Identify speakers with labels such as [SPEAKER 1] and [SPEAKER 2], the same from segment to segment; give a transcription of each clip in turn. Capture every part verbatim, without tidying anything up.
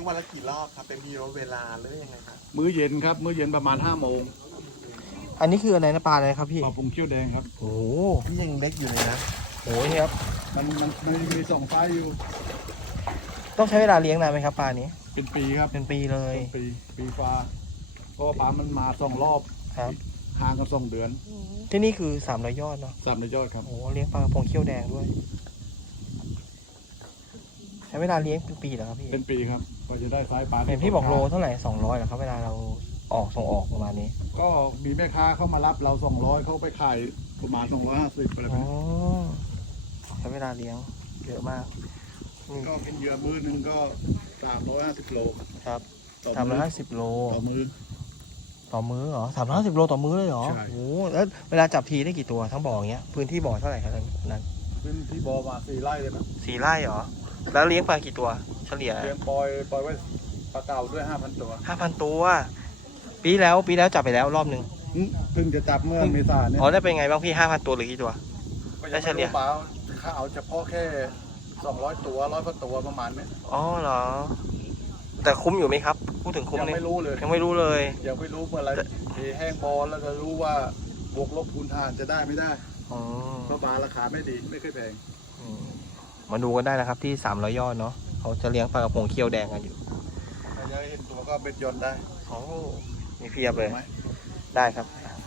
[SPEAKER 1] วันละกี่รอบครับเป็นมีเวลาหรือยังไงครับ
[SPEAKER 2] มื้อเย็นครับ มื้อเย็นประมาณห้าโมง
[SPEAKER 3] อันนี้คืออะไรนะปลาอะไรครับพี่
[SPEAKER 2] ปลาปุงเขี้ยวแดงครับ
[SPEAKER 3] โอ้โห
[SPEAKER 1] นี่ยังเล็กอยู่เลยนะ
[SPEAKER 3] โอ้ยครับ
[SPEAKER 2] มันมันมันมีสองไซส์อยู่
[SPEAKER 3] ต้องใช้เวลาเลี้ยงนานไหมครับปลานี้
[SPEAKER 2] เป็นปีครับ
[SPEAKER 3] เป็นปีเลย
[SPEAKER 2] เป็นปีปีฟ้าเพราะว่าปลามันมาสองรอบ
[SPEAKER 3] ครับ
[SPEAKER 2] ห่างกันสองเดือน
[SPEAKER 3] ที่นี่คือสามร้อยยอดเนาะ
[SPEAKER 2] สามในยอดครับ
[SPEAKER 3] โอ้โหเลี้ยงปลากระพงเขี้ยวแดงด้วย ใช้เวลาเลี้ยงเป็นปีเหรอครับพี่
[SPEAKER 2] เป็นปีครับกว่าจะได้ไซส์ปลา
[SPEAKER 3] เห็นพี่บอกโลเท่าไหร่สองร้อยเหรอครับเวลาเราออกส่งออกประมาณนี้
[SPEAKER 2] ก็มีแม่ค้าเข้ามารับเราสองร้อยเขาไปขายประมาณสองร้อยห้าสิบอะไรแบบ
[SPEAKER 3] อ๋อ
[SPEAKER 2] นี้
[SPEAKER 3] ใช้เวลาเลี้ยงเยอะมากนี่
[SPEAKER 2] ก็กินเหยื่อมื้อหนึ่งก็สามร้อยห้าสิบโล
[SPEAKER 3] ครับ
[SPEAKER 2] ต่อ
[SPEAKER 3] สามร้
[SPEAKER 2] มื้
[SPEAKER 3] อย
[SPEAKER 2] อ
[SPEAKER 3] ห้าสิบโล
[SPEAKER 2] ต่อมื้อ
[SPEAKER 3] ต่อมื้อเหรอสามร้อยห้าสิบโลต่อมื้อเลยเหรอ
[SPEAKER 2] ใช่
[SPEAKER 3] โอ้โหแล้วเวลาจับทีได้กี่ตัวทั้งบ่ออย่างเงี้ยพื้นที่บ่อเท่าไหร่ครับนั้น
[SPEAKER 2] เป็นที่บ่อมาสี่ไร่เลยนะ
[SPEAKER 3] สี่ไร่เหรอแล้วเลี้ยงปลากี่ตัว เฉลี่ย
[SPEAKER 2] เลี้ยงปล่อยปล่อยไว้ปลาเก่าด้วยห้าพันตัว
[SPEAKER 3] ห้าพันตัว ปีแล้วปีแล้วจับไปแล้วรอบหนึ่ง
[SPEAKER 2] อืมเพิ่งจะจับเมื่อเมษายนเนี่ย
[SPEAKER 3] อ๋อได้เป็นไงบ้างพี่ห้าพันตัวหรือกี่ตัว
[SPEAKER 2] ก็
[SPEAKER 3] ได้
[SPEAKER 2] ยัง
[SPEAKER 3] เฉ
[SPEAKER 2] ไม่
[SPEAKER 3] ลี่ย
[SPEAKER 2] รู้เปล่าเขาเอาเฉพาะแค่สองร้อยตัวร้อยกว่าตัวประมาณเนี้ย
[SPEAKER 3] อ๋อเหรอ แต่คุ้มอยู่ไหมครับ พูดถึงคุ้ม
[SPEAKER 2] ยัง
[SPEAKER 3] เนี่ย
[SPEAKER 2] ไม่รู้เลย
[SPEAKER 3] ยังไม่รู้เลย
[SPEAKER 2] ยังไม่รู้เมื่อไหรเทแห้งบอลแล้วจะรู้ว่าบวกลบคูณหารจะได้ไม่ได้
[SPEAKER 3] อ๋อ
[SPEAKER 2] เพราะปลาราคาไม่ดีไม่เคยแพง
[SPEAKER 3] อืมมาดูกันได้นะครับที่สามร้อยยอดเนาะเขาจะเลี้ยงปลากระพงเขี้ยวแดงกันอยู่
[SPEAKER 2] ถ้าจะเห็นตัวก็เบ็ดยนต์ได้
[SPEAKER 3] โอ้มีเพียบเลย
[SPEAKER 2] ไหม
[SPEAKER 3] ได้ครับ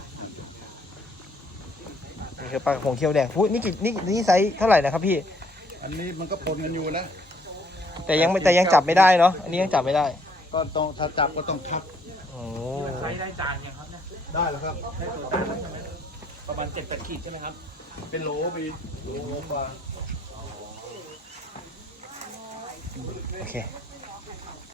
[SPEAKER 3] นี่คือปลากระพงเขี้ยวแดงพูดนี่กี่นี่นี่ไซส์เท่าไหร่นะครับพี่
[SPEAKER 2] อันนี้มันก็ปนกันอยู่นะ
[SPEAKER 3] แต่ยังไม่แต่ยังจับไม่ได้เนาะอันนี้ยังจับไม่ได้
[SPEAKER 2] ก็ต้องถ้าจับก็ต้องทับ
[SPEAKER 3] โอ้
[SPEAKER 4] ไซส์ได้จานยังครับเนี่ย
[SPEAKER 2] ได้แล้วครับ
[SPEAKER 4] ได้ตัวจานแล้วใช่ไหมประมาณเจ็ดแปดขีดใช่ไหมครับ
[SPEAKER 2] เป็นโหลปีโหลปลา
[SPEAKER 3] โอเค